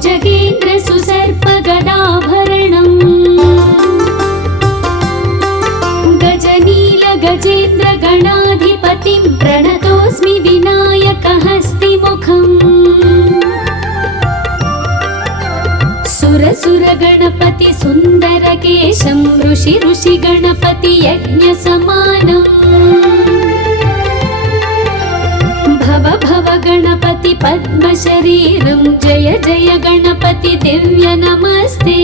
भुजगेन्द्र सुसर्पगदाभरणम् गजनील गजेन्द्र गणाधिपतिं प्रणतोऽस्मि विनायकहस्तिमुखम् सुर गणपति सुन्दरकेशं ऋषि गणपति यज्ञसमानम् भव गणपति पद्मशरीरं जय जय गणपति दिव्य नमस्ते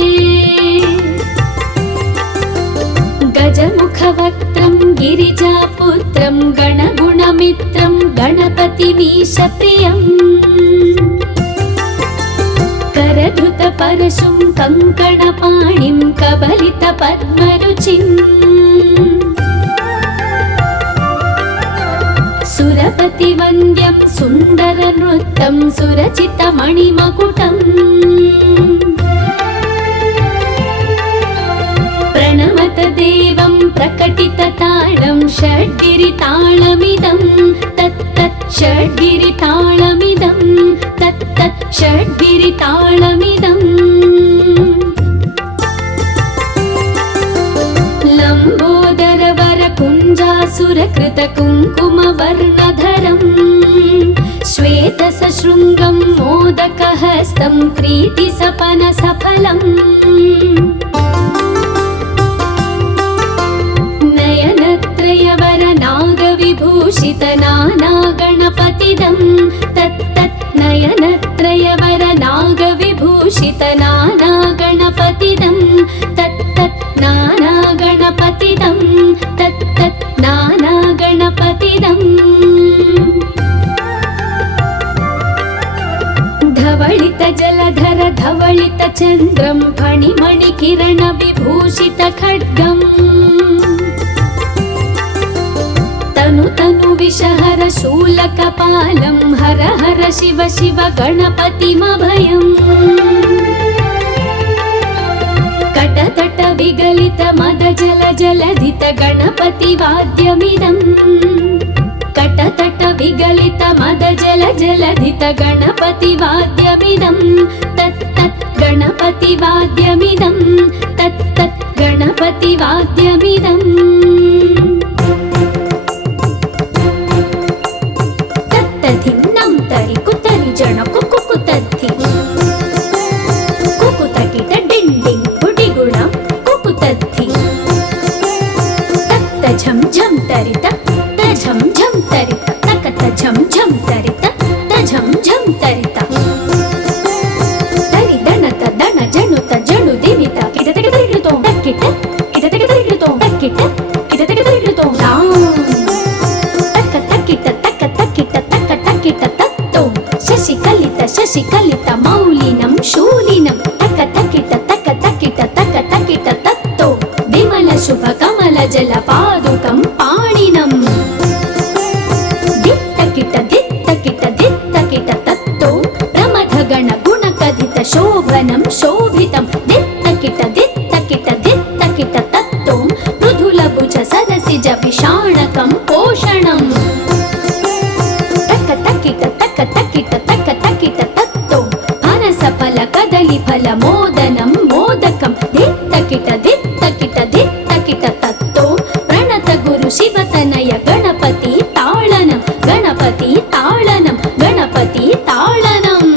गजमुखवक्त्रं गिरिजापुत्रं गणगुणमित्रं गणपतिमीशप्रियम् करधृतपरशुं कङ्कणपाणिं कबलितपद्मरुचिम् सुरपतिवन्द्यं सुन्दरनृत्यं सुरचितमणिमकुटम् प्रणमत देवं प्रकटितताळं षड्गिरिताळमिदं तत्तत् षड्गिरिताळमिदं तत्तत् षड्गिरिताळमिदम् लम्बोदरवरकुञ्जासुरकृतकुङ्कुमवर्णधरम् श्वेतसशृङ्गं मोदकहस्तं प्रीतिसपनसफलम् नयनत्रयवरनागविभूषितनानागणपतिदं तत्तत् नयनत्रयवरनागविभूषितनानागणपतिदं तत्तत् नानागणपतिदं तत्तत् नानागणपतिदम् धवलित जलधर धवलित चन्द्रं फणिमणिकिरण विभूषित खड्गम् तनु विषहर शूलकपालं हर हर शिव शिव गणपतिमभयम् कटतट विगलित मद जल जलधित गणपतिवाद्यमिदम् कटतट विगलित मद जल जलधित गणपतिवाद्यमिदं तत्तत् गणपतिवाद्यमिदं तत्तत् गणपतिवाद्यमिदम् तत्तधिन्नं तरि कुतरि जन कुकुतद्धि कुकुतकिट डिण्डिं गुडिगुणं कुकुतद्धि तत्त झं झं तरित झं झं तरित तकत झं झं तरित झं झं तरित तरि दणत दण जणुत जणु दिवित किटतक तरिकृतो तक्किट किटतक तरिकृतो तक्किट किटतक तरिकृतो तक तक्किट तक तक्किट तक तक्किट तत्तो शशिकलित मौलिनं शूलिनं तक तक्किट तक तक्किट तक तक्किट तत्तो विमल शुभ कमल जल पादुकं पाणिनम् तत्तो प्रमथ गण गुणकथित शोभनं शोभितं दित्तकिट तत्तो मृदुलभुज सरसिज विषाणकं पोषणम् तक तक्किट तत्तो फनसफल कदलीफल मोदनं मोदकं दित्तकिट तत्तो प्रणत गुरु शिवतनय गणपति ताळनं गणपति ताळनं गणपति ताळनम्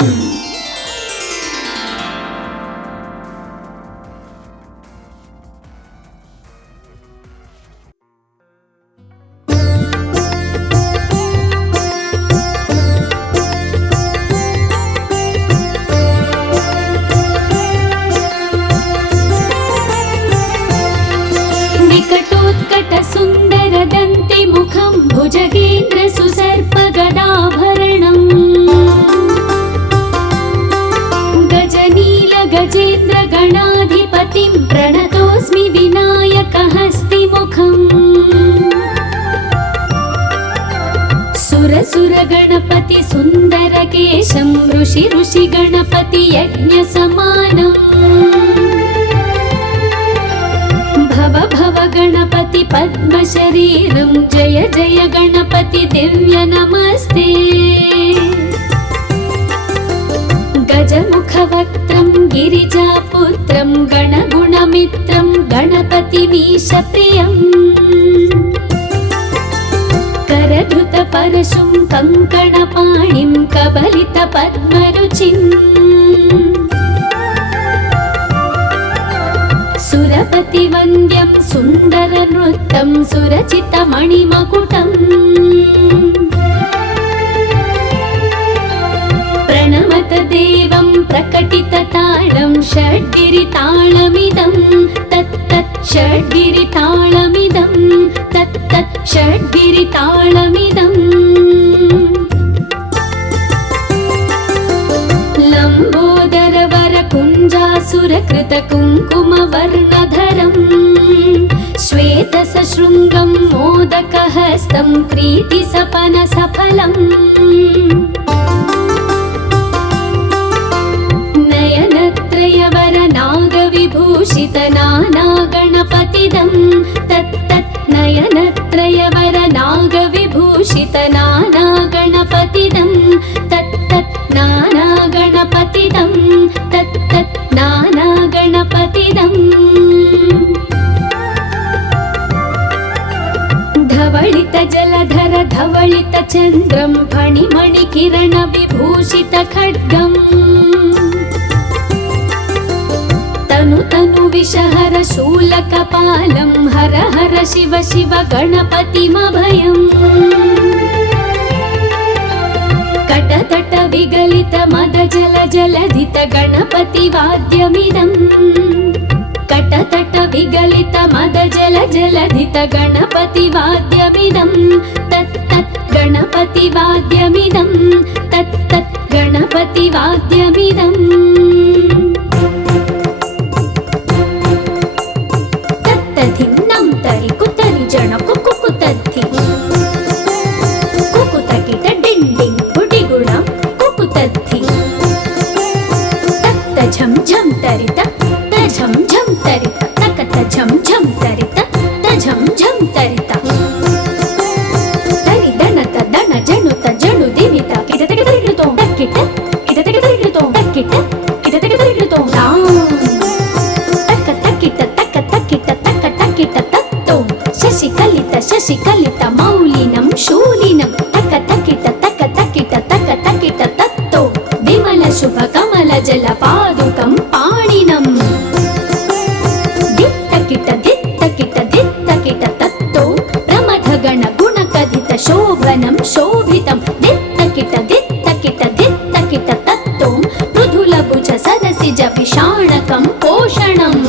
विकटोत्कट सुन्दर दन्ति मुखं भुजगेन्द्र सुसर्पगदाभरणम् गजनील गजेन्द्र गणाधिपतिं प्रणतोऽस्मि विनायकहस्तिमुखम् सुर गणपति सुन्दरकेशं ऋषि गणपति यज्ञसमानम् भव गणपति पद्मशरीरं जय जय गणपति दिव्य नमस्ते गजमुखवक्त्रं पुत्रं गणगुणमित्रं गणपतिमीशप्रियम् करधृतपरशुं कङ्कणपाणिं कबलितपद्मरुचिम् सुरपतिवन्द्यं सुन्दरनृत्यं सुरचितमणिमकुटम् प्रणमत देवं प्रकटितताळं षड्गिरिताळमिदं तत्तत् षड्गिरिताळमिदं तत्तत् षड्गिरिताळमिदम् लम्बोदरवरकुञ्जासुरकृतकुङ्कुमवर्णधरम् श्वेतसशृङ्गं मोदकहस्तं प्रीतिसपनसफलम् नयनत्रयवरनागविभूषितनानागणपतिदं तत्तत् नयनत्रयवरनागविभूषितनानागणपतिदं तत्तत् नानागणपतिदं तत्तत् नानागणपतिदम् धवलित जलधर धवलित चन्द्रं फणिमणिकिरण विभूषित खड्गम् तनु तनु विषहर शूलकपालं हर हर शिव शिव गणपतिमभयम् कटतट विगलित मद जल जलधित गणपतिवाद्यमिदम् कटतट विगलित मद जल जलधित गणपतिवाद्यमिदं तत्तत् गणपतिवाद्यमिदं तत्तत् गणपतिवाद्यमिदम् तत्तधिन्नं तरि कुतरि जन कुकुतद्धि कुकुतकिट डिण्डिं गुडिगुणं कुकुतद्धि तत्त झं झं तरित झं झं तरित तकत झं झं तरित झं झं तरित तरि दणत दण जणुत जणु दिवित किट तक तरिकृतो तक्किट किट तक तरिकृतो तक्किट किट तक तरिकृतो तां तक तक्किट तक तक्किट तक तक्किट तत्तो शशिकलित मौलिनं शूलिनं तक तक्किट तत्तो विमल शुभ कमल जल पादुकं पाणिनम् दित्तकिट तत्तो प्रमथगण गुणकथित शोभनं शोभितं दित्तकिट तत्तो मृदुलभुज सरसिज विषाणकं पोषणम्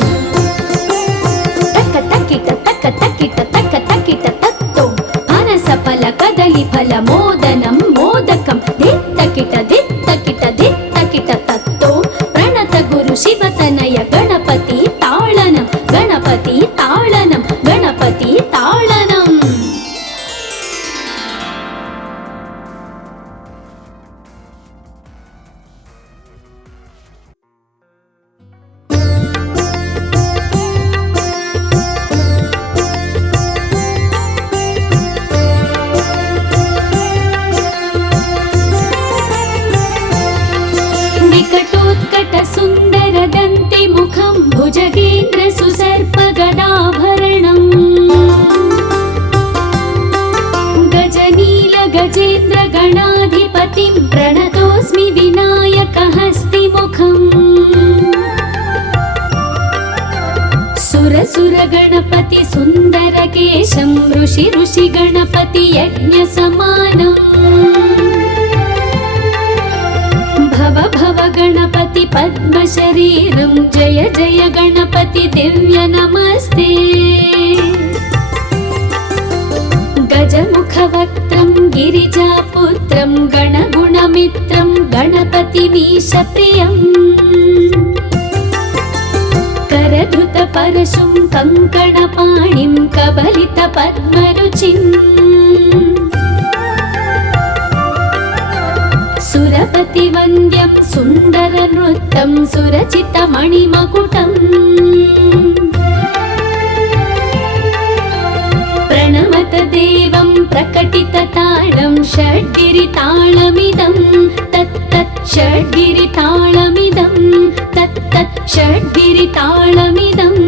तक्किट तत्तो फनसफल कदलीफल मोदनं मोदकं दित्तकिट तत्तो प्रणत गुरु शिवतनय गणपति ताळनं गणपति ताळनं गणपति ताळनम् विकटोत्कट सुन्दर दन्ति मुखं भुजगेन्द्र सुसर्पगदाभरणम् गजनील गजेन्द्र गणाधिपतिं प्रणतोऽस्मि विनायकहस्तिमुखम् सुर गणपति सुन्दर केशं ऋषि गणपति यज्ञसमानम् भव गणपति पद्मशरीरं जय जय गणपति दिव्य नमस्ते गजमुखवक्त्रं गिरिजापुत्रं गणगुणमित्रं गणपतिमीशप्रियम् करधृतपरशुं कङ्कणपाणिं कबलितपद्मरुचिम् सुरपतिवन्द्यं सुन्दरनृत्यं सुरचितमणिमकुटम् प्रणमत देवं प्रकटितताळं षड्गिरिताळमिदं तत्तत् षड्गिरिताळमिदं तत्तत् षड्गिरिताळमिदम् गणपतिताळमिदम्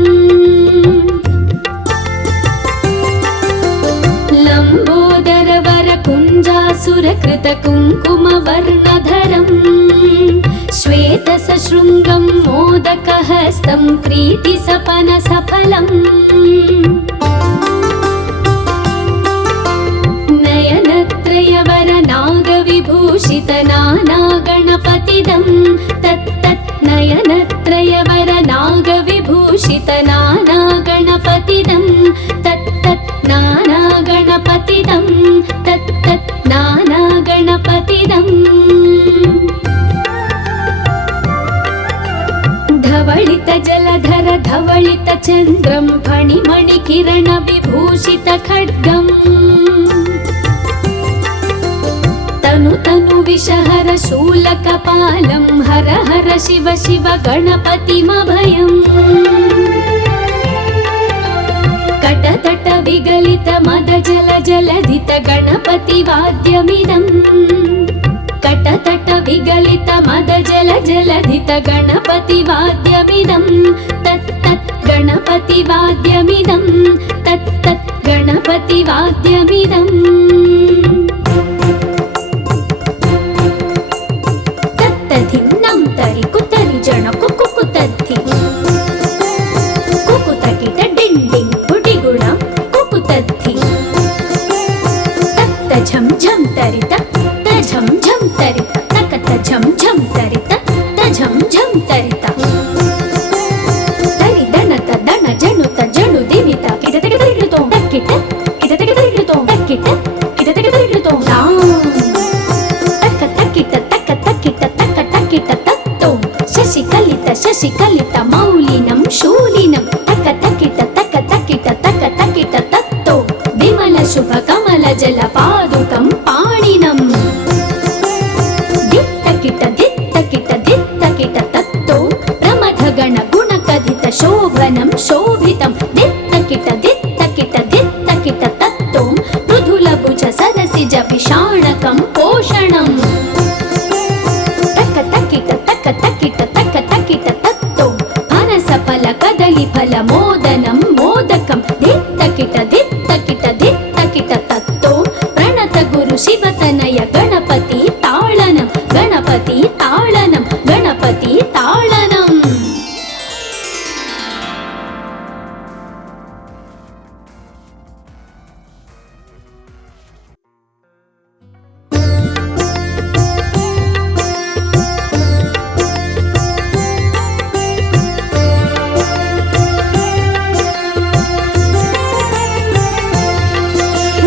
लम्बोदरवरकुञ्जासुरकृतकुङ्कुमवर्णधरम् श्वेतसशृङ्गं मोदकहस्तं प्रीतिसपनसफलम् नयनत्रयवरनागविभूषितनानागणपतिदं तत्तत् नयनत्रयवरनागविभूषितनानागणपतिदं तत्तत् नानागणपतिदं तत्तत् नानागणपतिदम् धवलित जलधर धवलित चन्द्रं फणिमणिकिरण विभूषित खड्गम् तनु तनु विषहर शूलकपालं हर हर शिव शिव गणपतिमभयम् कटतट विगलित मद जल जलधित गणपतिवाद्यमिदम् कटतट विगलित मद जल जलधित गणपतिवाद्यमिदं तत्तत् गणपतिवाद्यमिदं तत्तत् गणपतिवाद्यमिदम् तत्तधिन्नं तरि कुतरि जण कुकुतद्धि कुकुतकिट डिण्डिं गुडिगुणं कुकुतद्धि तत्त झं झं तरित झं झं तरित तकत झं झं तरित झं झं तरित तरि दणत दण जणुत जणु दिवित किटतक तरिकृतो तक्किट किटतक तरिकृतो तक्किट किटतक तरिकृतो तक तक्किट तक तक्किट तक तक्किट तत्तो शशिकलित मौलिनं शूलिनं तक तक्किट तत्तो विमल शुभ कमल जल पादुकं पाणिनम् दित्तकिट तत्तो प्रमथगण गुणकथित शोभनं शोभितं दित्तकिट तत्तो मृदुलभुज सरसिज विषाणकं पोषणम् तक तक्किट तत्तो फनसफल कदलीफल मोदनं मोदकं दित्तकिट तत्तो प्रणत गुरु शिवतनय गणपति ताळनं गणपति ताळनं गणपति ताळनम्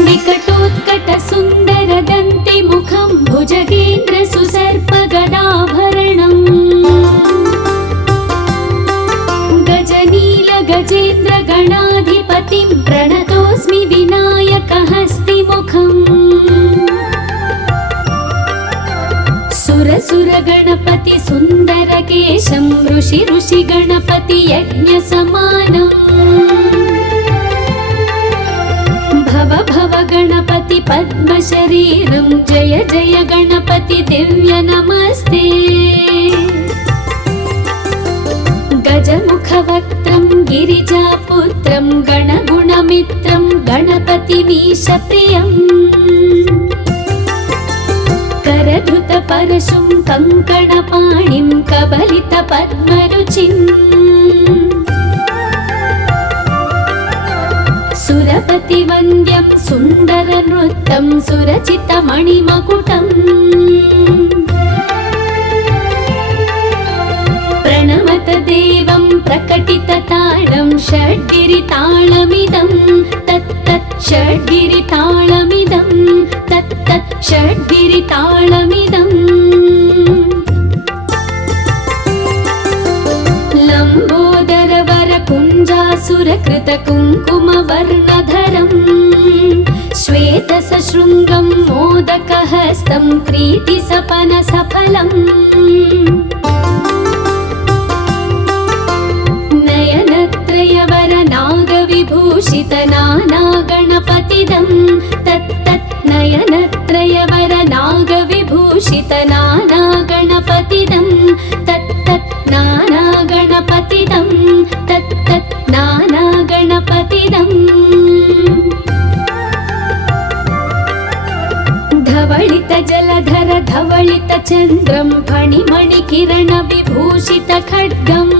विकटोत्कट सुन्दर दन्ति मुखं भुजगेन्द्र सुसर्प गदाभरणम् गजनील गजेन्द्र गणाधिपतिं प्रणतोऽस्मि विनायकहस्तिमुखम् सुर गणपति सुन्दर केशं ऋषि गणपति यज्ञ समानम् भव गणपति पद्म शरीरं जय जय गणपति दिव्य नमस्ते गजमुख वक्त्रं गिरिजापुत्रं गणगुणमित्रं गणपतिमीश प्रियम् करधृत परशुं कङ्कणपाणिं कबलित पद्मरुचिम् सुरपति वन्द्यं सुन्दर नृत्यं सुरचित मणिमकुटम् प्रणमत देवं प्रकटित ताळं षड्गिरिताळमिदं तत्तत् षड्गिरिताळमिदं तत्तत् षड्गिरिताळमिदम् लम्बोदरवरकुञ्जासुरकृतकुङ्कुमवर्णधरम् श्वेतसशृङ्गं मोदकहस्तं प्रीतिसपनसफलम् नयनत्रयवरनागविभूषितनानागणपतिदं तत्तत् नयनत्रयवरनागविभूषितनानागणपतिदं तत्तत् नानागणपतिदम् चन्द्रं फणिमणिकिरणविभूषितखड्गम्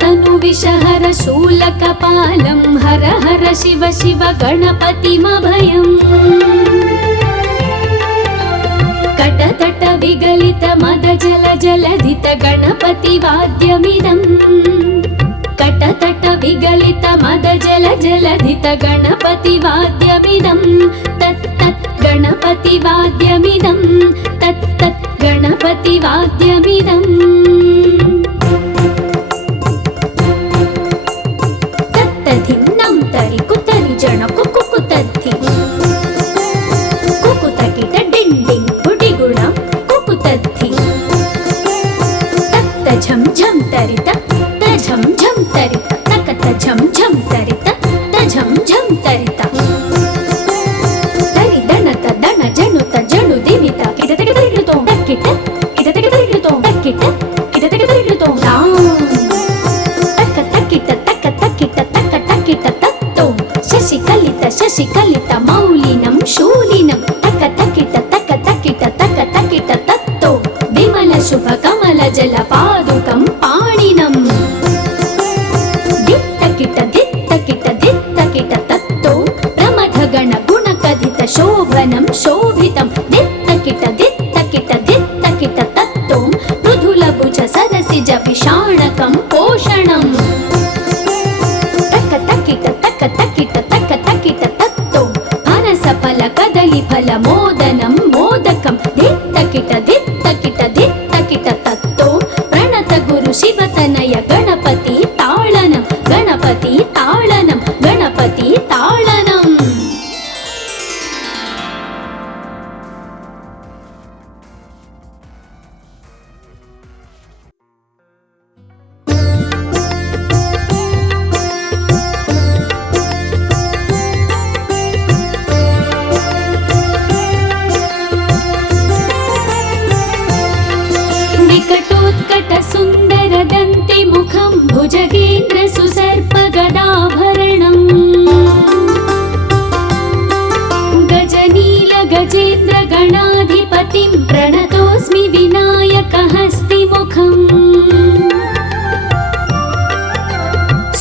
तनु विषहर शूलकपालं हर हर शिव शिव गणपतिमभयम् कटतट विगलित मद जल जलधित गणपतिवाद्यमिदम् कटतट विगलित मद जल जलधित गणपतिवाद्यमिदं तत् तत् गणपतिवाद्यमिदं तत् तत् गणपतिवाद्यमिदम् तत्तधिन्नं तरि कुतरि जन कुकुतद्धि कुकुतकिट डिण्डिं गुडिगुणं कुकुतद्धि तत्त झं झं तरित झं झं तरित तकत झं झं तरित झं झं तरित तरि दणत दण जणुत जणु दिवित किटतक तरिगिडुतो तक्किट किटतक तरिगिडुतो तक्किट किटतक तरिगिडुतो तक्क तक्किट तक्क तक्किट तक्क तक्किट तत्तो शशिकलित मौलिनं शूलिनं तक्क तक्किट तक्क तक्किट तक्क तक्किट तत्तो विमल शुभ कमल जल पादुकं पाणिनं तत्तो प्रमथ गण गुण कथित शोभनं शोभितं दित्तकिट तत्तो मृदुल भुज सरसिज विषाणकं पोषणं तक्क तक्किट तत्तो फनस फल कदली फल मोदनं मोदकं दित्तकिट तत्तो प्रणत गुरु शिवतनय गणपति ताळनं गणपति ताळनं गणपति ताळनम् विकटोत्कट सुन्दर दन्ति मुखं भुजगेन्द्र सुसर्प गदाभरणम् गजनील गजेन्द्र गणाधिपतिं प्रणतोऽस्मि विनायकहस्तिमुखम्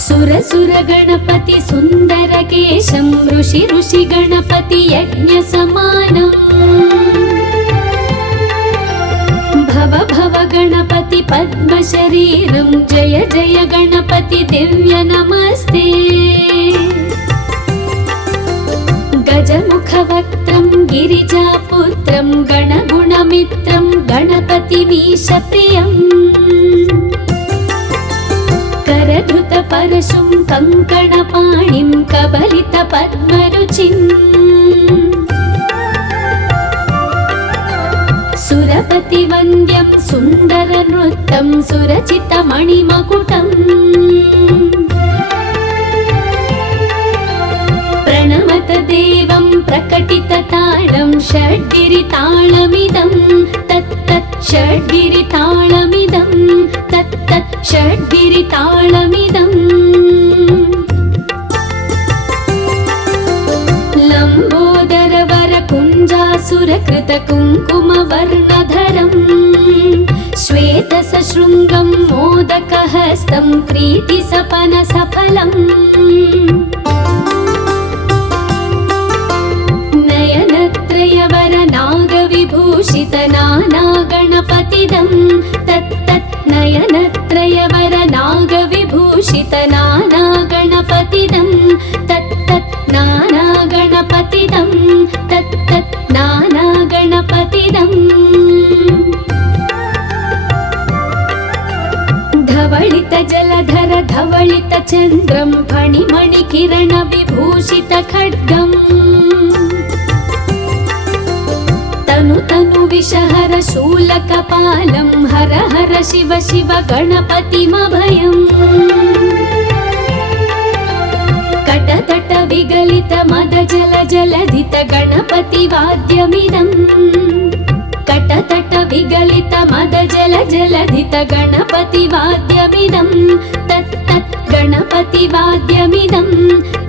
सुर गणपति सुन्दर केशं ऋषि गणपति यज्ञ समानम् भव गणपति पद्म शरीरं जय जय गणपति दिव्य नमस्ते गजमुख वक्त्रं गिरिजापुत्रं गणगुणमित्रं गणपतिमीश प्रियम् करधृत परशुं कङ्कणपाणिं कबलित पद्मरुचिम् सुरपति वन्द्यं सुन्दर नृत्यं सुरचित मणिमकुटम् प्रणमत देवं प्रकटित ताळं षड्गिरिताळमिदं तत् तत् षड्गिरिताळमिदं तत् तत् षड्गिरिताळमिदम् लम्बोदर वर कुञ्जासुरकृत कुङ्कुमवर्णधरम् श्वेत सशृङ्गं मोदकहस्तं प्रीतिसपन सफलम् नयनत्रयवर नागविभूषित नाना गणपतिदं तत् तत् नयनत्रयवर नागविभूषित नाना गणपतिदं तत् तत् नाना गणपतिदं तत् तत् नाना गणपतिदम् धवलित जलधर धवलित चन्द्रं फणिमणिकिरण विभूषित खड्गम् तनु विषहर शूलकपालं हर हर शिव शिव गणपतिमभयम् कटतट विगलित मद जल जलधित गणपतिवाद्यमिदम् कटतट विगलित मद जल जलधित गणपतिवाद्यमिदं तत् तत् गणपतिवाद्यमिदं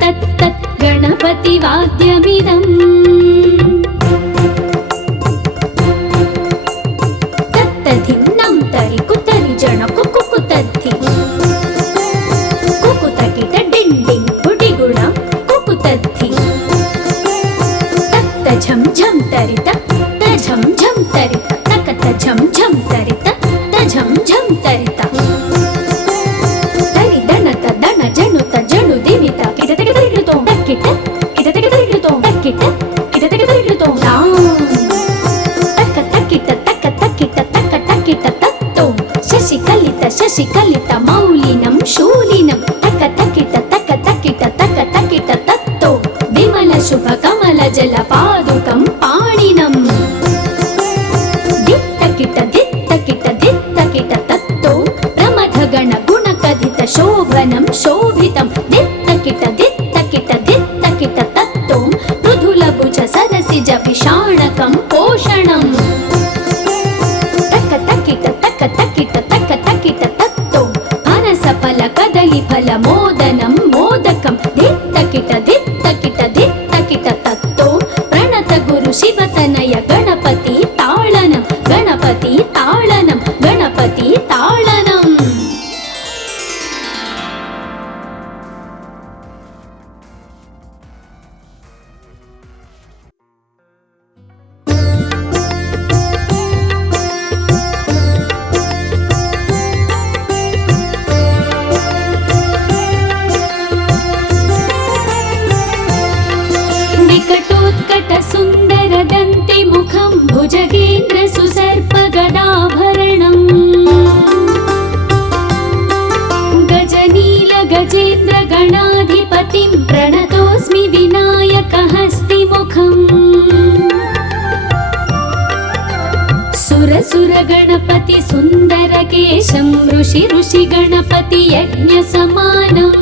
तत् तत् गणपतिवाद्यमिदम् सुर गणपति सुन्दरकेशं ऋषि गणपति यज्ञसमानम्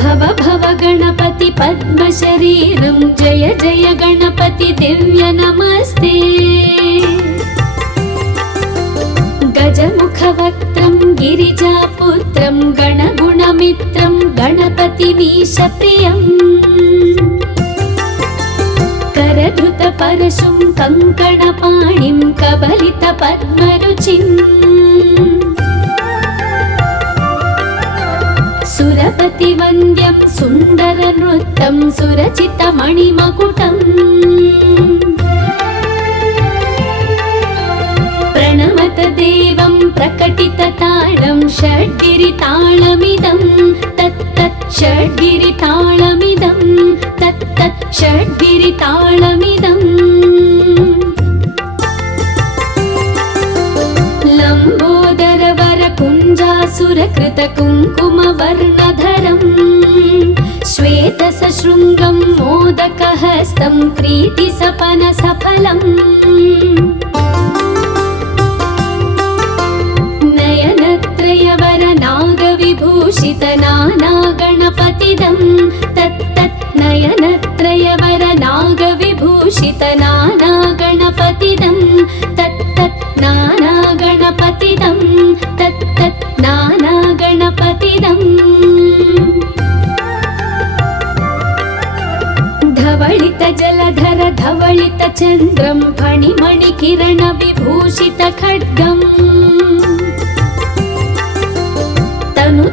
भव गणपति पद्मशरीरं जय जय गणपति दिव्य नमस्ते गजमुखवक्त्रं गिरिजापुत्रं गणगुणमित्रं गणपतिमीशप्रियम् करधृतपरशुं कङ्कणपाणिं कबलितपद्मरुचिम् सुरपतिवन्द्यं सुन्दरनृत्यं सुरचितमणिमकुटम् प्रणमत देवं प्रकटितताळं षड्गिरिताळमिदं तत्तत् षड्गिरिताळमिदं तत्तत् षड्गिरिताळमिदम् लम्बोदरवरकुञ्जासुरकृतकुङ्कुमवर्णधरम् श्वेतसशृङ्गं मोदकहस्तं प्रीतिसपनसफलम् नयनत्रयवरनागविभूषितनानागणपतिदं तत्तत् नयनत्रयवरनागविभूषितनानागणपतिदं तत्तत् नानागणपतिदं तत्तत् नानागणपतिदम् धवलित जलधर धवलित चन्द्रं फणिमणिकिरण विभूषित खड्गम्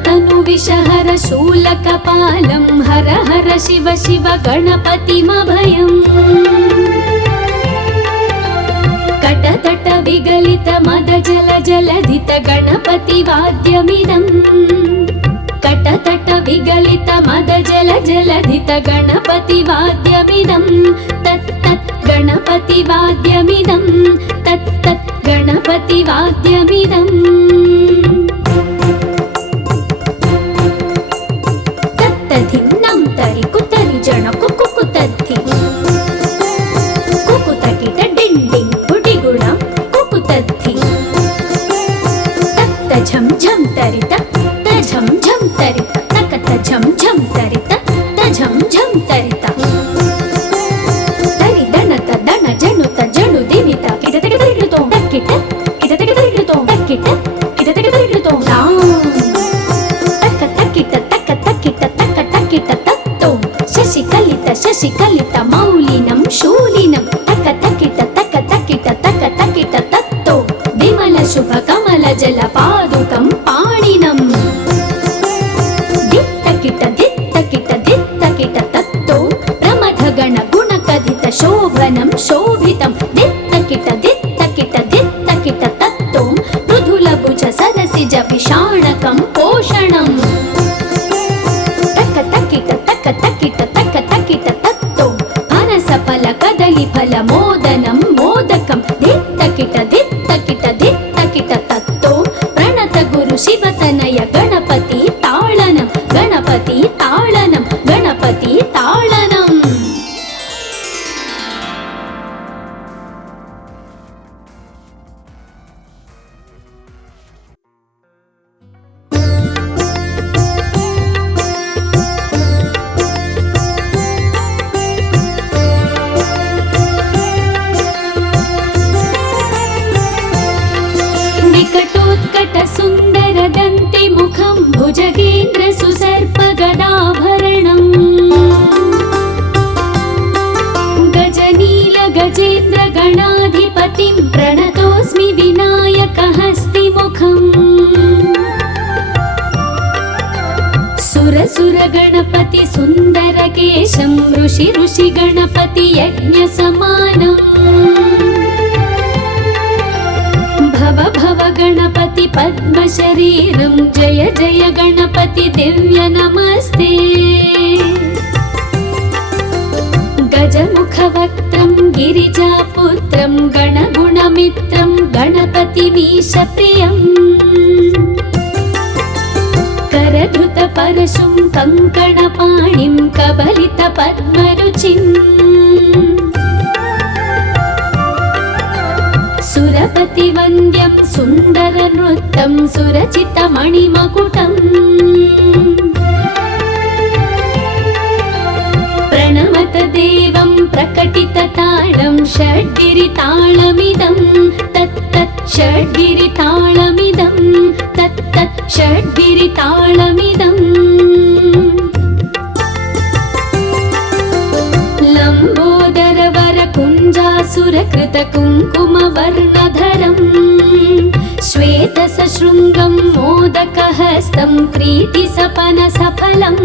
तनु विषहर शूलकपालं हर हर शिव शिव गणपतिमभयम् कटतट विगलित मद जल जलधित गणपति वाद्यमिदम् कटतट विगलित मद जल जलधित गणपति वाद्यमिदं तत्तत् गणपति वाद्यमिदं तत्तत् गणपति वाद्यमिदम् तत्तधिन्नं तरि कुतरि जन कुकुतद्धि कुकुतकिट डिण्डिं गुडिगुणं कुकुतद्धि तत्त झं झं तरित झं झं तरित तकत झं झं तरित झं झं तरित तरि दणत दण जणुत जणु दिवित किटतक तरिगितो तक्किट किटतक तरिगितो तक्किट किटतक तरिगितो तक्क तक्किट तक्क तक्किट तक्क तक्किट तत्तो शशिकलित मौलिनं शूलिनं तक्क तक्किट तक्क तक्किट तक्क तक्किट तत्तो विमल शुभ कमल जल पादुकं पाणिनम् दित्तकिट तत्तो प्रमथगण गुणकथित शोभनं शोभितं दित्तकिट तत्तो मृदुलभुज सरसिज विषाणकं पोषणम् तक्क तक्किट तत्तो फनसफल कदलीफल मोदनं मोदकं दित्तकिट तत्तो प्रणत गुरु शिवतनय गणपति ताळनं गणपति ताळनं गणपति ताळनम् विकटोत्कट सुन्दर दन्ति मुखं भुजगेन्द्र सुसर्प गदाभरणम् गजनील गजेन्द्र गणाधिपतिं प्रणतोऽस्मि विनायकहस्तिमुखम् सुर गणपति सुन्दरकेशं ऋषि गणपति यज्ञसमानम् भव गणपति पद्मशरीरं जय जय गणपति दिव्य नमस्ते गजमुखवक्त्रं गिरिजापुत्रं गणगुणमित्रं गणपतिमीशप्रियम् करधृतपरशुं कङ्कणपाणिं कबलितपद्मरुचिम् सुन्दर नृत्यं सुरचितमणिमकुटम् प्रणमत देवं प्रकटितताळं षड्गिरिताळमिदं तत्तत् षड्गिरिताळमिदं तत्तत् षड्गिरिताळमिदम् लम्बोदरवरकुञ्जासुरकृतकुङ्कुमवर्णधरम् श्वेतसशृङ्गं मोदकहस्तं प्रीतिसपनसफलम्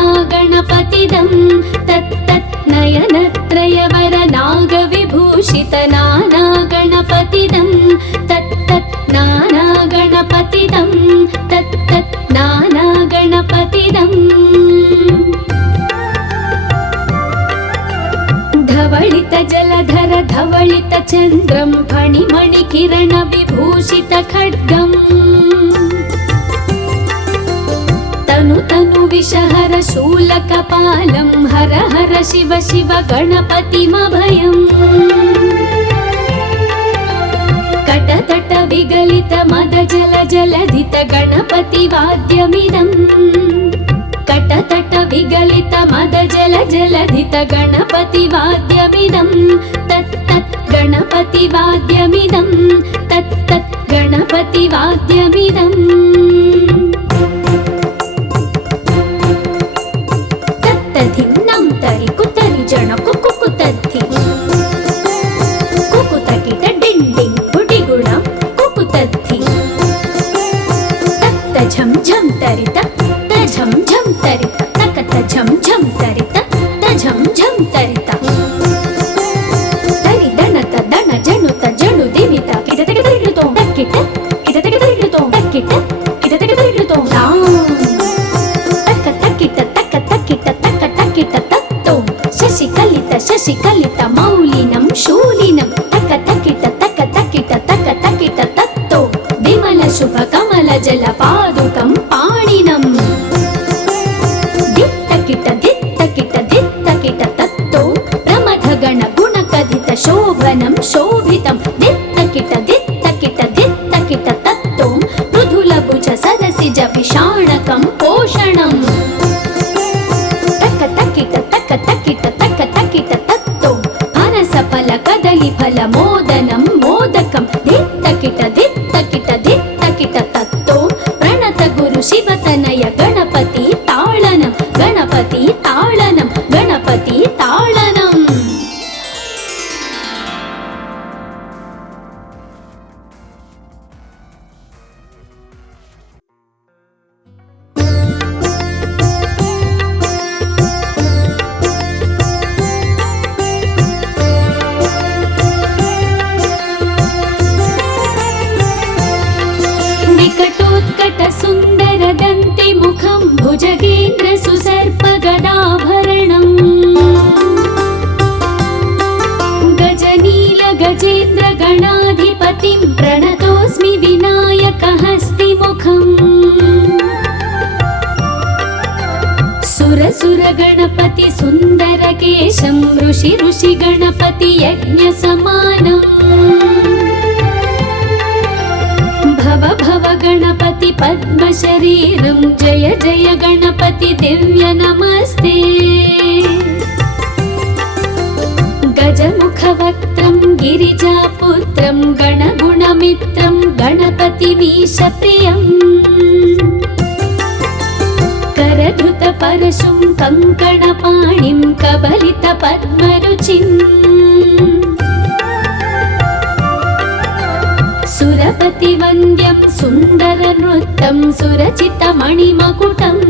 नयनत्रयवरनागविभूषितनानागणपतिदं तत्तत् नयनत्रयवरनागविभूषितनानागणपतिदं तत्तत् नानागणपतिदं तत्तत् नानागणपतिदम् धवलित जलधर धवलित चन्द्रं फणिमणिकिरण विभूषित खड्गम् तनु तनु विषहर शूलकपालं हर हर शिव शिव गणपतिमभयम् कटतट विगलित मद जल जलधित गणपति वाद्यमिदम् कटतट विगलित मद जल जलधित गणपति वाद्यमिदं तत्तत् गणपति वाद्यमिदं तत्तत् गणपति वाद्यमिदम् तत्तधिन्नं तरि कुतरि जन कुकुतद्धि कुकुतकिट डिण्डिं गुडिगुणं कुकुतद्धि तत्त झं झं तरित झं झं तरित तकत झं झं तरित झं झं तरित तरि दणत दण जणुत जणु दिवित किटतक तरिगिडुतो तक्किट किटतक तरिगिडुतो तक्किट किटतक तरिगिडुतो तक्क तक्किट तक्क तक्किट तक्क तक्किट तत्तो शशिकलित मौलिनं शूलिनं तक्क तक्किट तत्तो विमल शुभ कमल जल पादुकं पाणिनम् दित्तकिट तत्तो प्रमथ गण गुणकथित शोभनं शोभितं दित्तकिट तत्तो मृदुलभुज सरसिज विषाणकं पोषणम् तक्क तक्किट तत्तो फनसफल कदलीफल मोदनं मोदकं दित्तकिट तत्तो प्रणत गुरु शिवतनय गणपति ताळनं गणपति ताळनं गणपति ताळनम् विकटोत्कट सुन्दर दन्ति मुखं भुजगेन्द्र सुसर्प गदाभरणम् गजनील गजेन्द्र गणाधिपतिं प्रणतोऽस्मि विनायकहस्तिमुखम् सुर गणपति सुन्दर केशं ऋषि गणपति यज्ञ समानम् भव गणपति पद्म शरीरं जय जय गणपति दिव्य नमस्ते गजमुख वक्त्रं गिरिजापुत्रं गणगुणमित्रं गणपतिमीश प्रियम् करधृत परशुं कङ्कणपाणिं कबलित पद्मरुचिम् सुरपति वन्द्यं सुन्दर नृत्यं सुरचितमणिमकुटम्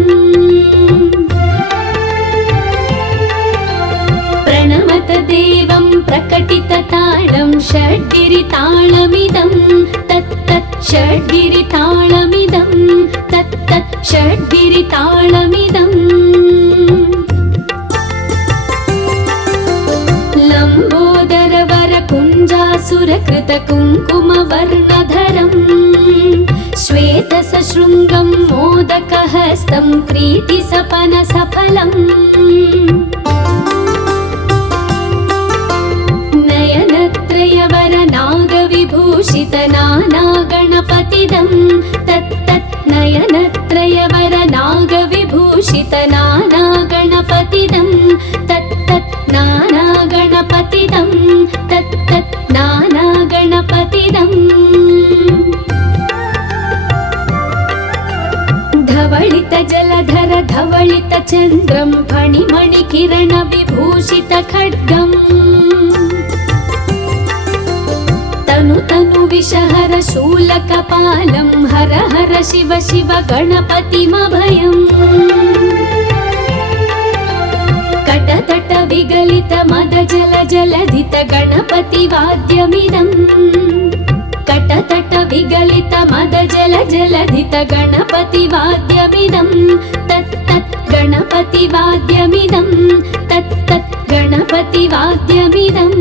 प्रणमत देवं प्रकटितताळं षड्गिरिताळमिदं तत्तत् षड्गिरिताळमिदं तत्तत् षड्गिरिताळमिदम् लम्बोदरवरकुञ्जासुरकृतकुङ्कुमवर्णधरम् श्वेतसशृङ्गं मोदकहस्तं प्रीतिसपनसफलम् नयनत्रयवर नागविभूषित नाना गणपतिदं तत्तत् नाना गणपतिदं तत्तत् नाना गणपतिदम् धवलित जलधर धवलित चन्द्रं फणिमणि किरण विभूषित खड्गम् तनु तनु विषहर शूलकपालं हर हर शिव शिव गणपतिमभयम् कटतट विगलित मद जल जलधित गणपति वाद्यमिदम् कटतट विगलित मद जल जलधित गणपति वाद्यमिदं तत्तत् गणपति वाद्यमिदं तत्तत् गणपति वाद्यमिदम्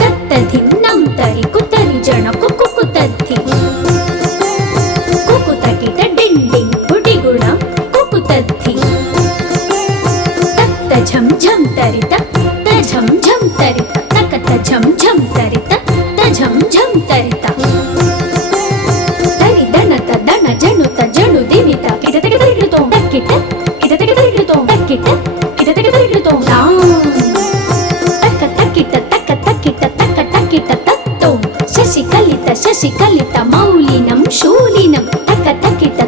तत्तधिन्नं तरि कुतरि जन कुकुतद्धि कुकुतकिट डिण्डिं गुडिगुणं कुकुतद्धि तत्त झं झं तरित झं झं तरित तकत झं झं तरित झं झं तरित तरि दनत दन जनुत जनु दिवित किटतक तरिकृतो तक्किट किटतक तरिकृतो तक्किट किटतक तरिकृतो तक्क तक्किट तक्क तक्किट तक्क तक्किट तत्तो शशिकलित मौलिनं शूलिनं तक्क तक्किट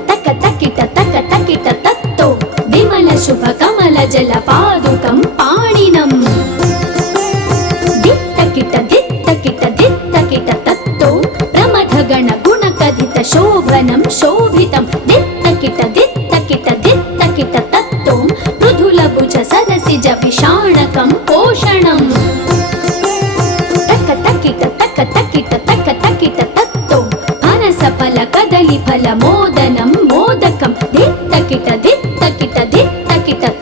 तत्तो विमल शुभ कमल जल पादुकं पाणिनम् तत्तो प्रमथ गण गुण कथित शोभनं शोभितं दित्तकिट तत्तो मृदुल भुज सरसिज विषाणकं पोषणम् तक्क तक्किट तत्तो फनस फल कदली फल मोदनं मोदकं दित्तकिट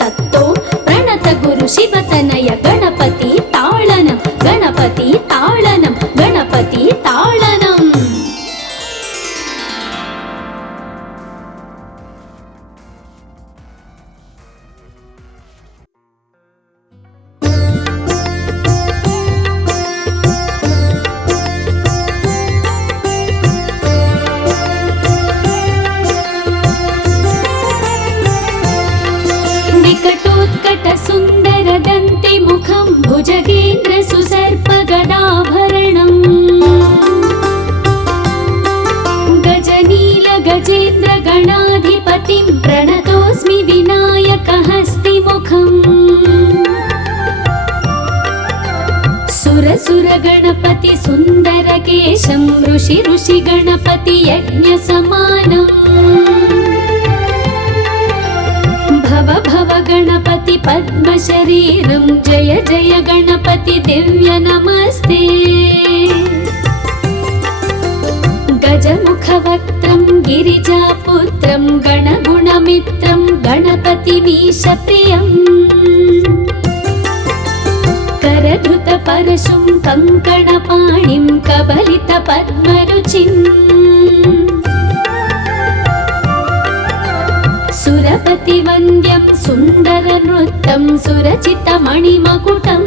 तत्तो प्रणत गुरु शिवतनय गणपति ताळनं गणपति ताळनं गणपति ताळनम् विकटोत्कट सुन्दर दन्ति मुखं भुजगेन्द्र सुसर्प गदाभरणम् गजनील गजेन्द्र गणाधिपतिं प्रणतोऽस्मि विनायकहस्तिमुखम् सुर गणपति सुन्दर केशं ऋषि गणपति यज्ञ समानम् भव गणपति पद्म शरीरं जय जय गणपति दिव्य नमस्ते गजमुख वक्त्रं गिरिजापुत्रं गणगुणमित्रं गणपतिमीश प्रियम् करधृत परशुं कङ्कणपाणिं कबलित पद्मरुचिम् सुरपति वन्द्यं सुन्दर नृत्यं सुरचित मणिमकुटम्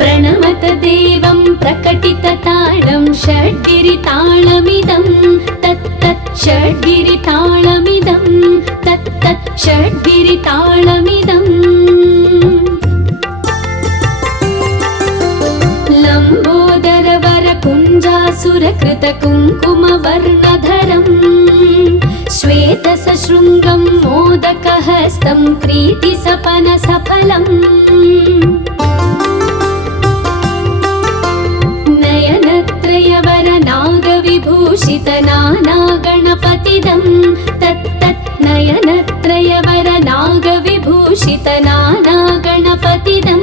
प्रणमत देवं प्रकटित ताळं षड्गिरिताळमिदं तत्तत् षड्गिरिताळमिदं तत्तत् षड्गिरिताळमिदम् लम्बोदर वर कुञ्जासुरकृत कुङ्कुम वर्णधरम् श्वेत सशृङ्गं मोदकहस्तं प्रीति सपन सफलम् नयनत्रयवर नागविभूषित नाना गणपतिदं तत्तत् नयनत्रयवर नागविभूषित नाना गणपतिदं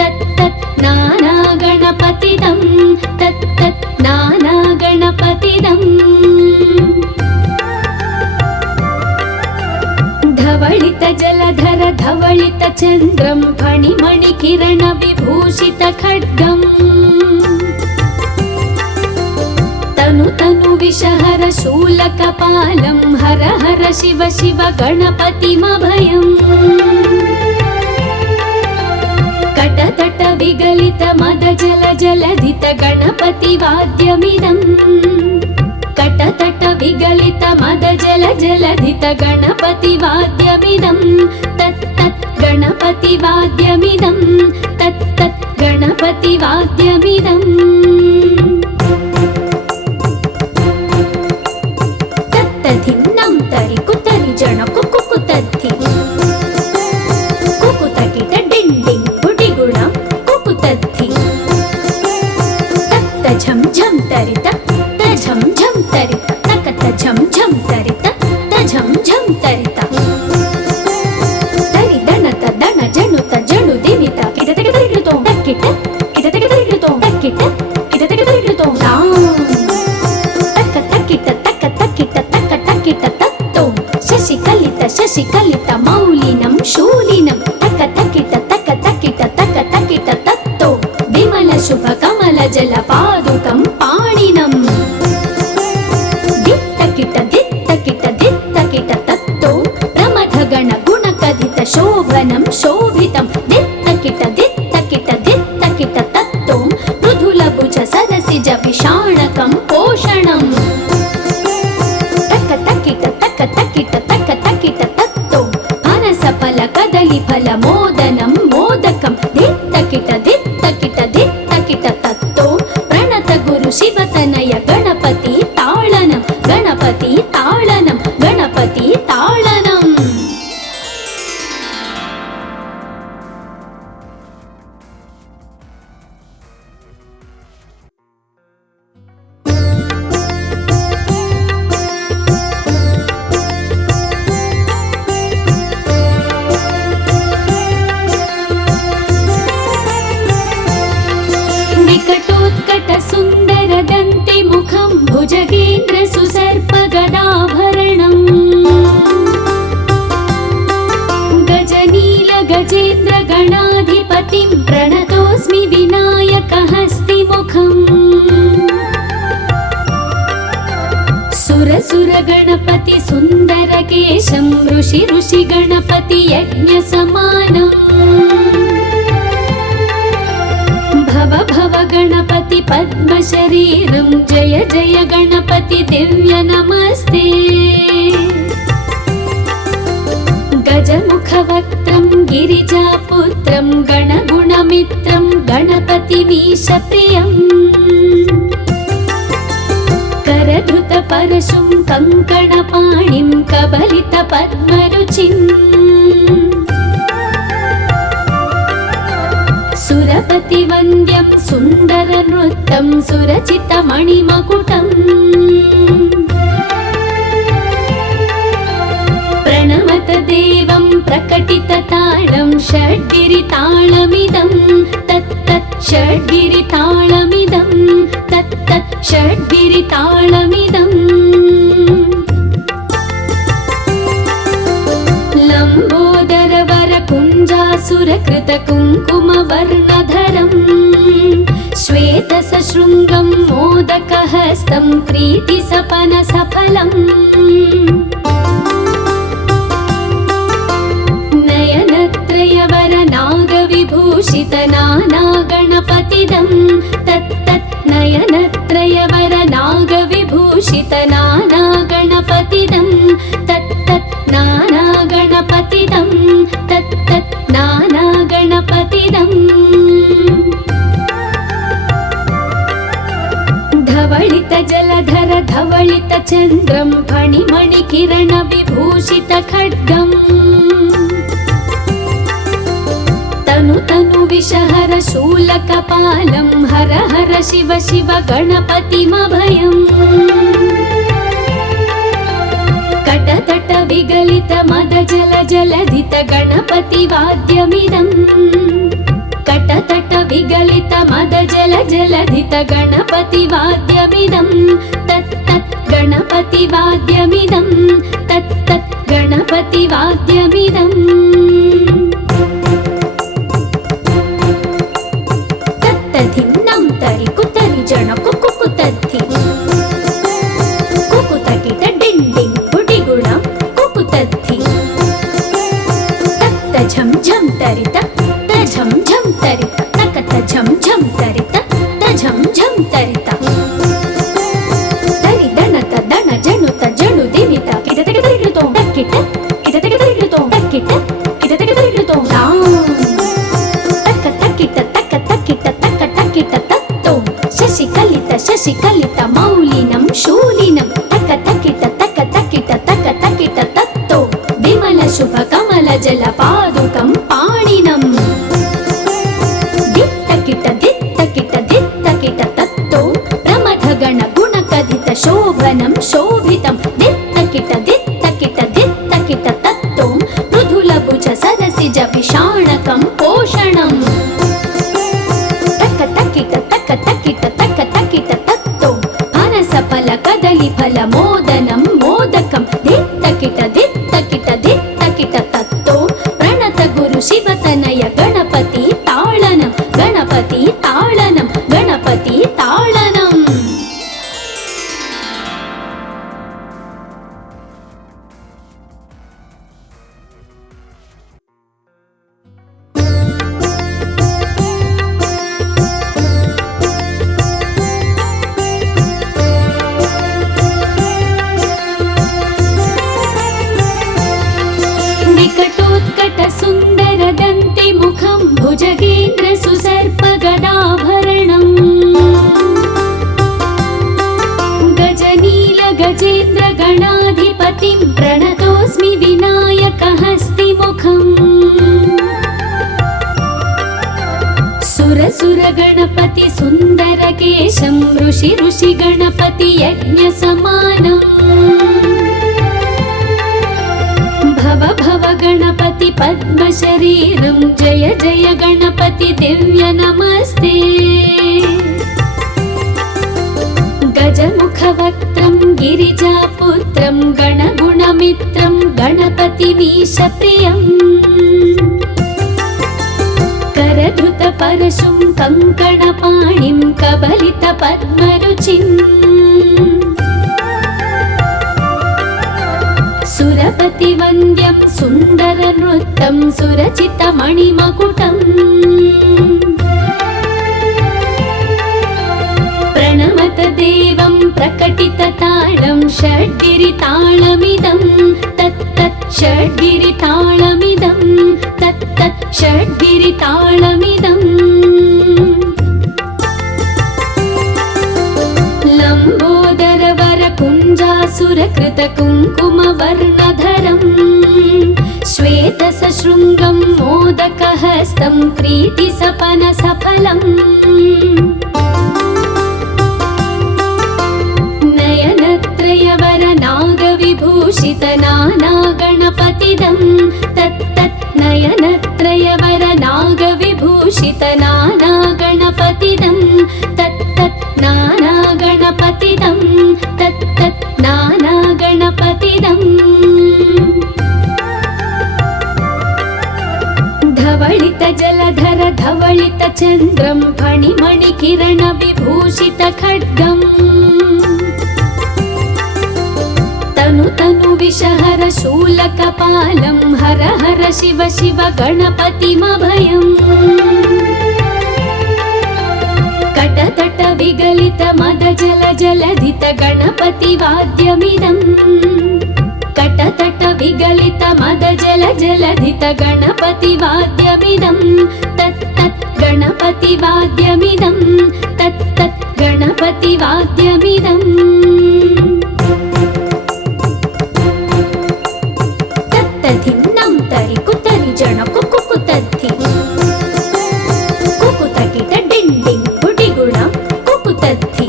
तत्तत् नाना गणपतिदं तत्तत् नाना गणपतिदम् धवलित जलधर धवलित चन्द्रं फणिमणि किरण विभूषित खड्गम् तनु तनु विषहर शूलकपालं हर हर शिव शिव गणपतिमभयम् कट कटतट विगलित मद जल जलधित गणपति वाद्यमिदम् कटतट विगलित मद जल जलधित गणपति वाद्यमिदम् तत् तत् गणपति वाद्यमिदम् तत् तत् गणपति वाद्यमिदम् तत्तधिन्नं तरि कुतरि जण कुकुतद्धि कुकुतकिट डिण्डिं गुडिगुणां कुकुतद्धि तत्त झं झं तरित तझं झं तरित तकत झं झं तरित तझं झं तरित तरि दणत दण जणुत जणु दिवित किटतक तरिकृतो तक्किट किटतक तरिकृतो तक्किट किटतक तरिकृतो तक्क तक्किट तक्क तक्किट तक्क तक्किट तत्तो शशिकलित मौलिनं शूलिनं तक्क तक्किट तत्तो विमल शुभ कमल जल पादुकं पाणिनं दित्तकिट तत्तो प्रमथ गण गुण कथित शोभनं शोभितं दित्तकिट तत्तो मृदुल भुज सरसिज विषाणकं पोषणम् तक्क तक्किट तत्तो फनस फल कदली फल मोदनं मोदकं दित्तकिट तत्तो प्रणत गुरु शिवतनय गणपति ताळनं गणपति ताळनं विकटोत्कट सुन्दर दन्ति मुखं भुजगेन्द्र सुसर्प गदाभरणम् गजनील गजेन्द्र गणाधिपतिं प्रणतोऽस्मि विनायक हस्तिमुखम् सुर गणपति सुन्दर केशं ऋषि गणपति यज्ञ समानम् भव गणपति पद्म शरीरं जय जय गणपति दिव्य नमस्ते गजमुख वक्त्रं गिरिजापुत्रं गणगुणमित्रं गणपतिमीश प्रियम् करधृत परशुं कङ्कणपाणिं कबलित पद्मरुचिम् सुरपति वन्द्यं सुन्दर नृत्यं सुरचित मणिमकुटम् प्रणमत देवं प्रकटित ताळं षड्गिरिताळमिदं तत् तत् षड्गिरिताळमिदं तत् तत् षड्गिरिताळमिदम् लम्बोदर वर कुञ्जासुरकृत कुङ्कुम वर्णधरम् श्वेत सशृङ्गं मोदकहस्तं प्रीति सपन सफलम् नयनत्रयवर नागविभूषित नाना गणपतिदं तत् तत् नयनत्रयवर नागविभूषित नाना गणपतिदं तत् तत् नाना गणपतिदं तत् तत् नाना गणपतिदम् धवलित जलधर धवलित चन्द्रं फणिमणि किरण विभूषित खड्गम् तनु विषहर शूलकपालं हर हर शिव शिव गणपतिमभयम् कटतट विगलित मद जल जलधित गणपति वाद्यमिदम् कटतट विगलित मद जल जलधित गणपति वाद्यमिदम् तत् तत् गणपति वाद्यमिदम् तत् तत् गणपति वाद्यमिदम् तत्तधिन्नं तरि कुतरि जण कुकुतद्धि कुकुतकिट डिण्डिं गुडिगुणां कुकुतद्धि तत्त झं झं तरित तझं झं तरित శశికలిత మౌలినం శూలినం తక తకిట తక తకిట తక తకిట తత్తో విమల శుభ కమల జల పాదుకం పాణినం దిత్తకిట దిత్తకిట దిత్తకిట తత్తో ప్రమథ గణ గుణ కథిత శోభనం శోభితం దిత్తకిట దిత్తకిట దిత్తకిట తత్తో మృదుల భుజ సరసిజ విషాణకం పోషణం తక తకిట తక తకిట తక తకిట తత్తో పనస ఫల కదలి ఫల మోదనం మోదకం దిత్తకిట దిత్తకిట దిత్తకిట తత్తో ప్రణత గురు శివతనయ గణపతి తాళనం గణపతి తాళనం గణపతి తాళనం. వికటోత్కట సుందర దంతి ముఖం భుజగేంద్ర సుసర్ప గదాభరణం గజనీల గజేంద్ర గణాధిపతిం ప్రణతోస్మి వినాయక హస్తి ముఖం సురసుర గణపతి సుందర కేశం ఋషి ఋషి గణపతి యజ్ఞ సమానం భవ భవ గణపతి పద్మ శరీరం జయ జయ గణపతి దివ్య నమస్తే గజముఖ వక్త్రం గిరిజాపుత్రం గణగుణమిత్రం గణపతిమీశ ప్రియం करधृत परशुं कंकणपाणिं कबलित पद्मरुचिम् सुरपति वन्द्यं सुन्दर नृत्यं सुरचित मणिमकुटम् प्रणमत देवं प्रकटित ताळं षड्गिरिताळमिदं तत्तत् षड्गिरिताळमिदं तत्तत् षड्गिरिताळमिदम् लम्बोदर वर कुञ्जासुरकृत कुङ्कुमवर्णधरम् श्वेत सशृङ्गं मोदकहस्तं प्रीतिसपन सफलम् नयनत्रयवर नागविभूषित नाना गणपतिदं तत्तत् नयनत्रयवर नागविभूषित नाना गणपतिदं तत्तत् नाना गणपतिदं तत्तत् नाना गणपतिदम् धवलित जलधर धवलित चन्द्रं फणिमणि किरण विभूषित खड्गम् तनु तनु विषहर शूलकपालं हर हर शिव शिव गणपतिमभयम् कटतट विगलित मद जल जलधित गणपति वाद्यमिदम् कटतट विगलित मद जल जलधित गणपति वाद्यमिदं तत्तत् गणपति वाद्यमिदं तत्तत् गणपति वाद्यमिदम् तत्तधिन्नं तरि कुतरि जन कुकुतद्धि कुकुतकिट डिण्डिं गुडिगुणं कुकुतद्धि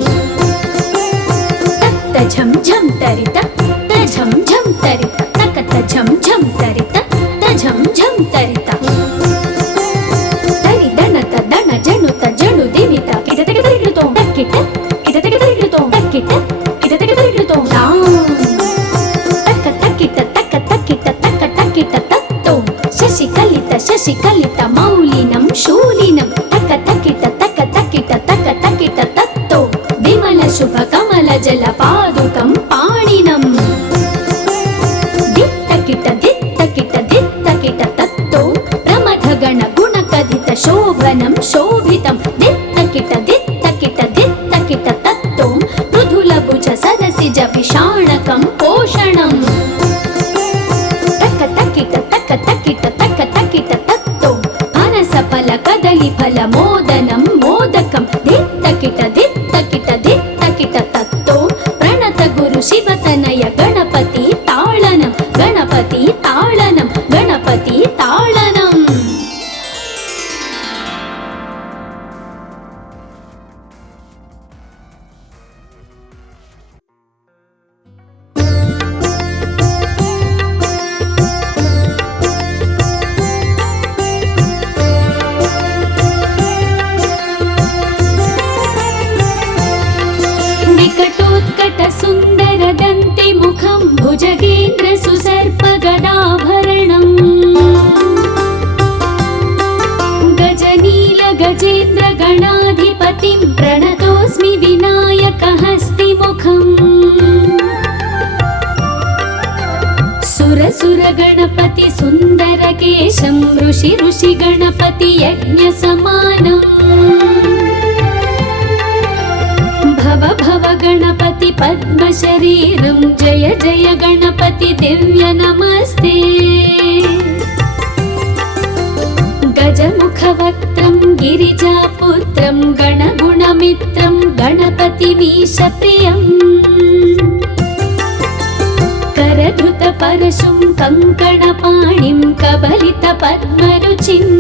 तत्त झं झं तरित झं झं तरित तकत झं झं तरित झं झं तरित तरि दनत दन जनुत जनु दिवित किट तक तरिकृतो तक्किट किट तक तरिकृतो तक्किट भुजगेन्द्र सुसर्पगदाभरणम् गजनील गजेन्द्र गणाधिपतिं प्रणतोऽस्मि विनायकहस्तिमुखम् सुरसुर गणपति सुन्दरकेशं ऋषि ऋषि गणपति यज्ञसमानम् भव भव गणपति पद्मशरीरं जय जय गणपति दिव्य नमस्ते गजमुखवक्त्रं गिरिजापुत्रं गणगुणमित्रं गणपतिमीशप्रियम् करधृतपरशुं कङ्कणपाणिं कबलितपद्मरुचिम्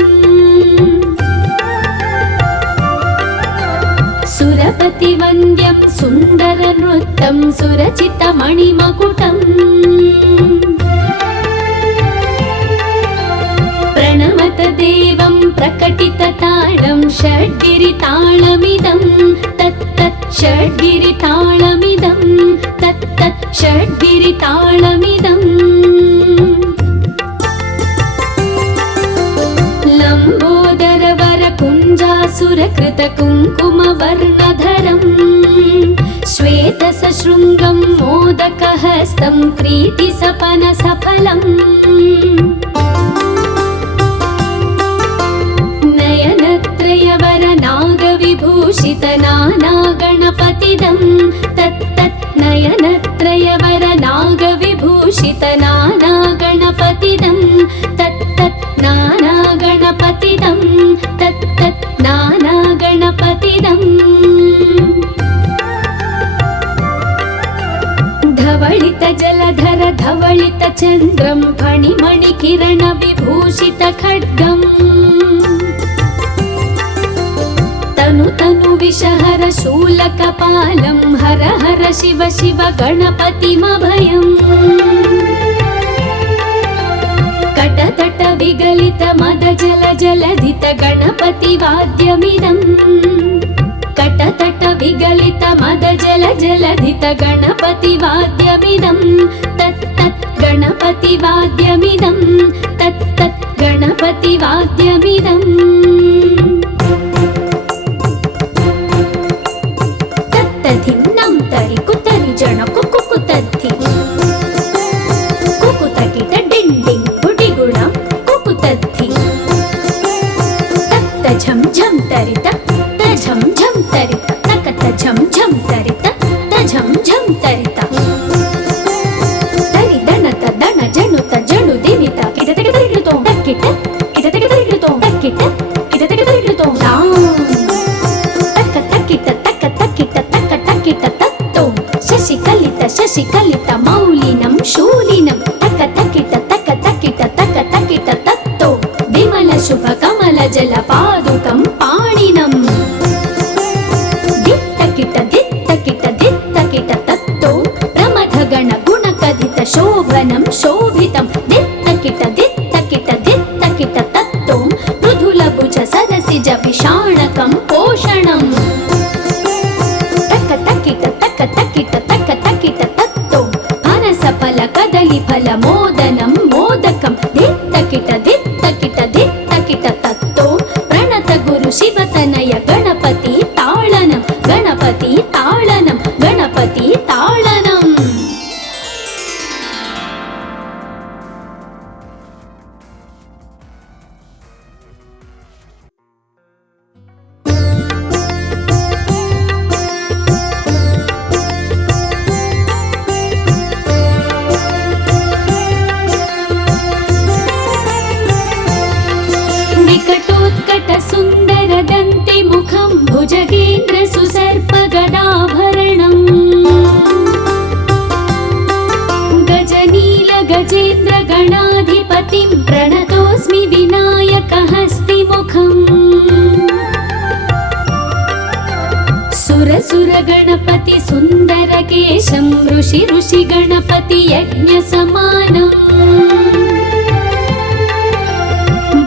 सुरपतिवन्द्यं सुन्दरनृत्यं सुरचितमणिमकुटम् प्रणमत देवं प्रकटितताळं षड्गिरिताळमिदं तत्तत् षड्गिरिताळमिदं तत्तत् षड्गिरिताळमिदम् लम्बोदरवरकुञ्जासुरकृतकुङ्कुमवर्णधरम् श्वेतसशृङ्गं मोदकहस्तं प्रीतिसपनसफलम् नयनत्रयवरनागविभूषित नानागणपतिदं तत्तत् नयनत्रयवरनागविभूषित नानागणपतिदं तत्तत् नानागणपतिदं तत्तत् नानागणपतिदम् धवलित जलधर धवलित चन्द्रं फणिमणिकिरण विभूषित खड्गम् तनु तनु विषहर शूलकपालं हर हर शिव शिव गणपतिमभयम् कटतट विगलित मद जल जलधित गणपति वाद्यमिदम् कटतट विगलित मद जल जलधित गणपति वाद्यमिदम् तत्तत् गणपति वाद्यमिदं तत्तत् गणपति वाद्यमिदम् तत्तधिन्नं तरि कुतरि जन कुकुतद्धि कुकुतकिट डिण्डिं गुडिगुणं कुकुतद्धि तत्त झं झं तरित झं झं तरित तकत झं झं तरित झं झं तरित तरि दणत दण जणुत जणु दिवित किटतक तरिकृतो तक्किट किटतक तरिकृतो तक्किट किटतक तरिकृतो तक्क तक्किट तक्क तक्किट तक्क तक्किट तत्तो शशिकलित मौलिनं शूलिनं तक्क तक्किट तक्क तक्किट तक्क तक्किट तत्तो विमल शुभ कमल जल पादुकं पाणिनम् तत्तो प्रमथ गण गुणकथित शोभनं शोभितं दित्तकिट तत्तो मृदुलभुज सदसिज विषाणकं पोषणम् तक्क तक्किट तत्तो फनसफल कदलीफल मोदनं मोदकं दित्तकिट तत्तो प्रणत गुरु शिवतनय गणपति ताळनं गणपति ताळनं गणपति ताळनं विकटोत्कट सुन्दर दन्ति मुखं भुजगेन्द्र सुसर्पगदाभरणम् गजनील गजेन्द्र गणाधिपतिं प्रणतोऽस्मि विनायकहस्तिमुखम् सुरसुर गणपति सुन्दरकेशं ऋषि ऋषि गणपति यज्ञसमानम्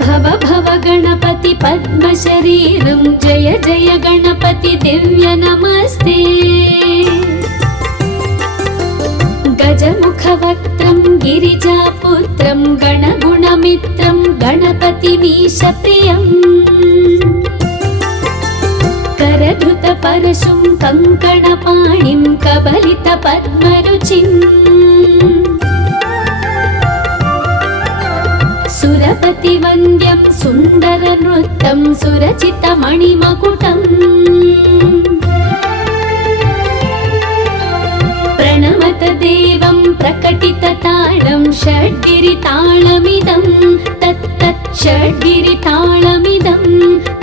भव भव गणपति पद्मशरीरं जय जय गणपति दिव्य नमस्ते गजमुखवक्त्रं गिरिजापुत्रं गणगुणमित्रं गणपतिमीशप्रियम् करधृतपरशुं कङ्कणपाणिं कबलितपद्मरुचिम् सुरपतिवन्द्यं सुन्दरनृत्यं सुरचितमणिमकुटम् प्रणमत देवं प्रकटितताळं षड्गिरिताळमिदं तत्तत् षड्गिरिताळमिदं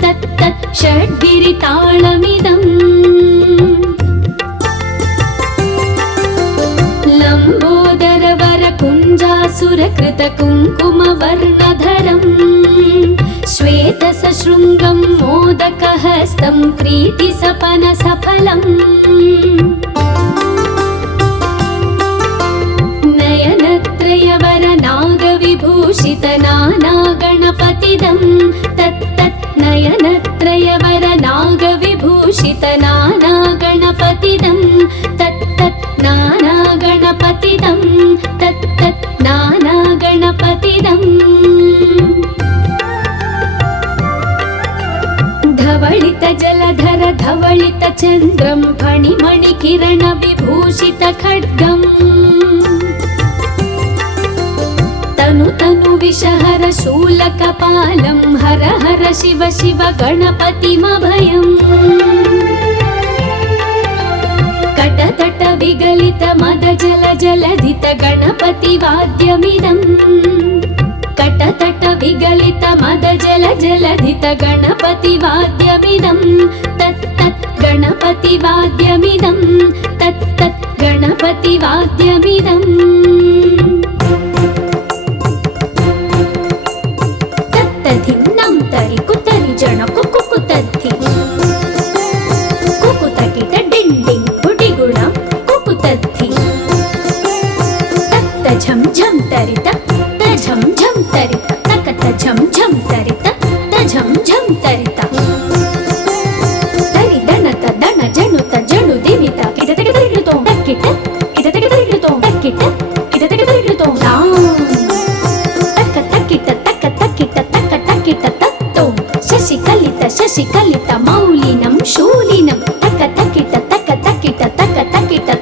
तत्तत् षड्गिरिताळमिदम् लम्बोदरवरकुञ्जासुरकृतकुङ्कुमवर्णधरम् श्वेतसशृङ्गं मोदकहस्तं प्रीतिसपनसफलम् नयनत्रयवरनागविभूषितनानागणपतिदं तत्तत् नयनत्रयवरनागविभूषितनानागणपतिदं तत्तत् नानागणपतिदं तत्तत् नानागणपतिदम् धवलितजलधर धवलितचन्द्रं फणिमणिकिरणविभूषितखड्गम् तनु विषहर शूलकपालं हर हर शिव शिव गणपतिमभयम् कटतट विगलित मद जल जलधित गणपतिवाद्यमिदम् कटतट विगलित मद जल जलधित गणपतिवाद्यमिदम् तत्तत् गणपतिवाद्यमिदं तत्तत् गणपतिवाद्यमिदम् धिन्नं तरि कुतरि जन कुकुतद्धि कुकुतकिट डिण्डिं गुडिगुणं कुकुतद्धि तत्त झं झं तरित तझं झं तरित तकत झं झं तरित तझं झं तरित तरि दणत दण जणुत जणु दिवित किटतक तरिकृतो तक्किट किटतक तरिकृतो तक्किट किटतक तरिकृतो तक्क तक्किट तक्क तक्किट शशिकलित मौलिनं शूलिनं तक तकिट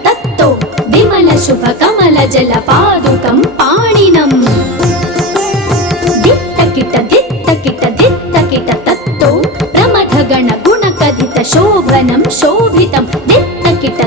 तत्तो विमल शुभ कमल जल पादुकं पाणिनं दित्तकिट तत्तो प्रमथ गण गुण कथित शोभनं शोभितं दित्तकिट